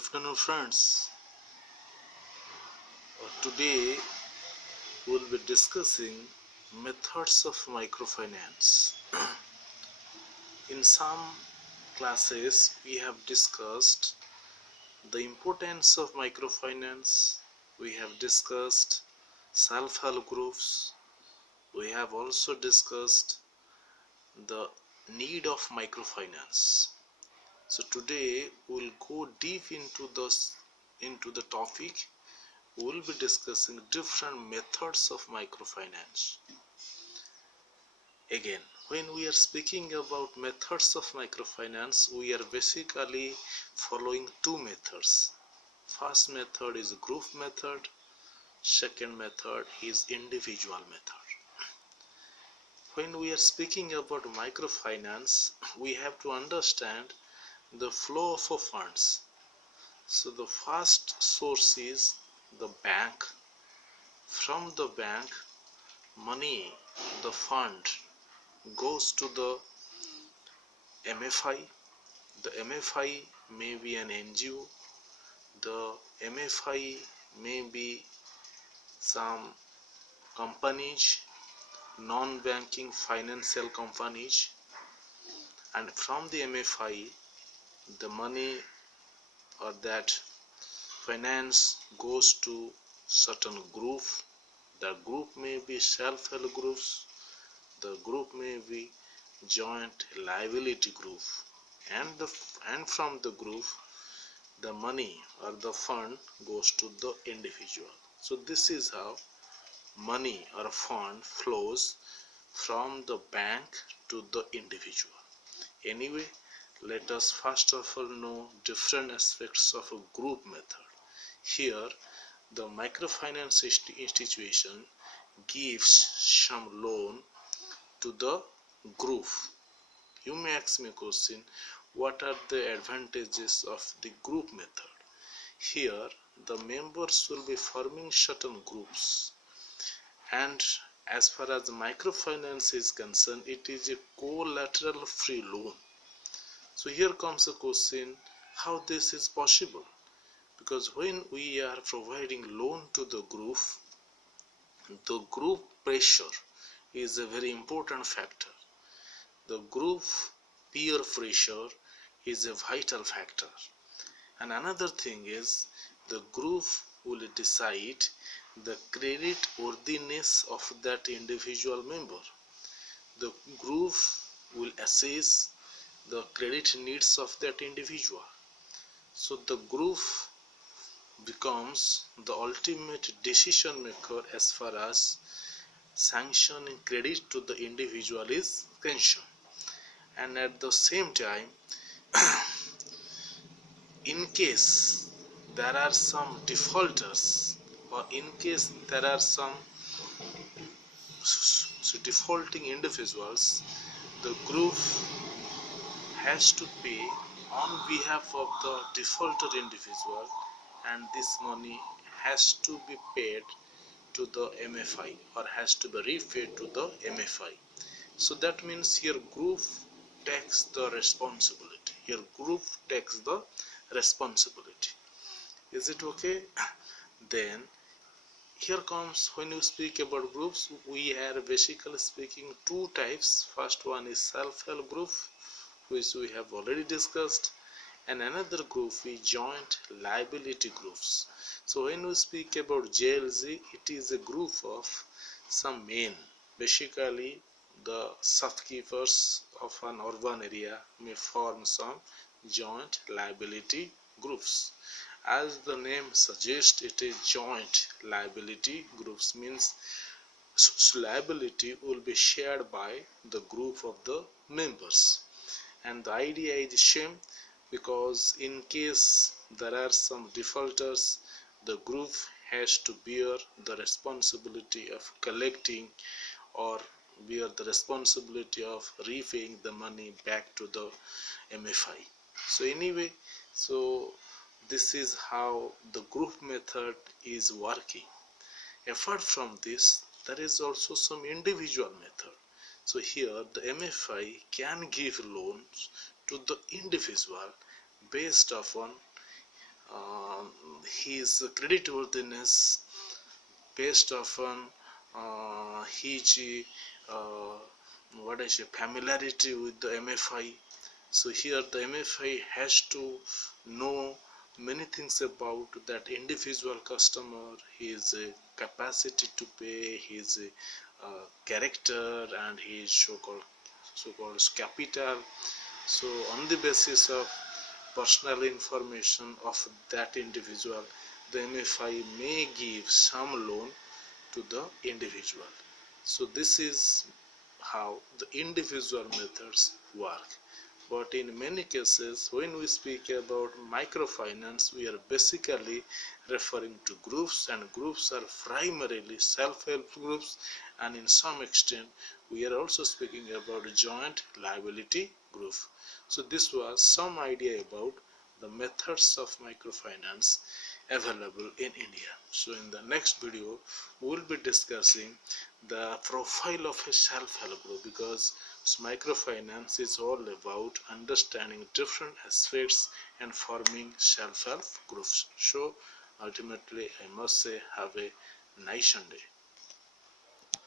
afternoon, friends. Today we'll be discussing methods of microfinance. In some classes, we have discussed the importance of microfinance. We have discussed self-help groups. We have also discussed the need of microfinance. So today we'll go deep into the topic. We will be discussing different methods of microfinance. Again, when we are speaking about methods of microfinance, we are basically following two methods. First method is group method. Second method is individual method. When we are speaking about microfinance, we have to understand the flow of funds. So the first source is the bank. From the bank, money, the fund, goes to the MFI. The MFI may be an NGO. The MFI may be some companies, non-banking financial companies, and from the MFI, the money or that finance goes to certain group. The group may be self-help groups, the group may be joint liability group, and from the group the money or the fund goes to the individual. So this is how money or fund flows from the bank to the individual. Anyway, let us first of all know different aspects of a group method. Here, the microfinance institution gives some loan to the group. You may ask me a question, what are the advantages of the group method? Here, the members will be forming certain groups, and as far as microfinance is concerned, it is a collateral free loan. So here comes a question, how this is possible? Because when we are providing loan to the group pressure is a very important factor. The group peer pressure is a vital factor. And another thing is, the group will decide the credit worthiness of that individual member. The group will assess the credit needs of that individual. So the group becomes the ultimate decision maker as far as sanctioning credit to the individual is concerned. And at the same time, in case there are some defaulters, or in case there are some defaulting individuals, the group has to pay on behalf of the defaulter individual, and this money has to be paid to the MFI or has to be repaid to the MFI. So that means here group takes the responsibility. Here group takes the responsibility. Is it okay? Then here comes, when you speak about groups, we are basically speaking two types. First one is self-help group, which we have already discussed, and another group is joint liability groups. So when we speak about JLG, it is a group of some men. Basically, the shopkeepers of an urban area may form some joint liability groups. As the name suggests, it is joint liability groups, means liability will be shared by the group of the members. And the idea is the same, because in case there are some defaulters, the group has to bear the responsibility of collecting or bear the responsibility of repaying the money back to the MFI. So anyway, so this is how the group method is working. Apart from this, there is also some individual method. So here the MFI can give loans to the individual based upon his creditworthiness based upon his what I say familiarity with the MFI. So here the MFI has to know many things about that individual customer, his capacity to pay, his character, and his so-called capital. So on the basis of personal information of that individual, the MFI may give some loan to the individual. So this is how the individual methods work. But in many cases, when we speak about microfinance, we are basically referring to groups, and groups are primarily self-help groups, and in some extent we are also speaking about a joint liability group. So this was some idea about the methods of microfinance available in India. So in the next video we will be discussing the profile of a self-help group, because microfinance is all about understanding different aspects and forming self-help groups. So ultimately I must say, have a nice Sunday.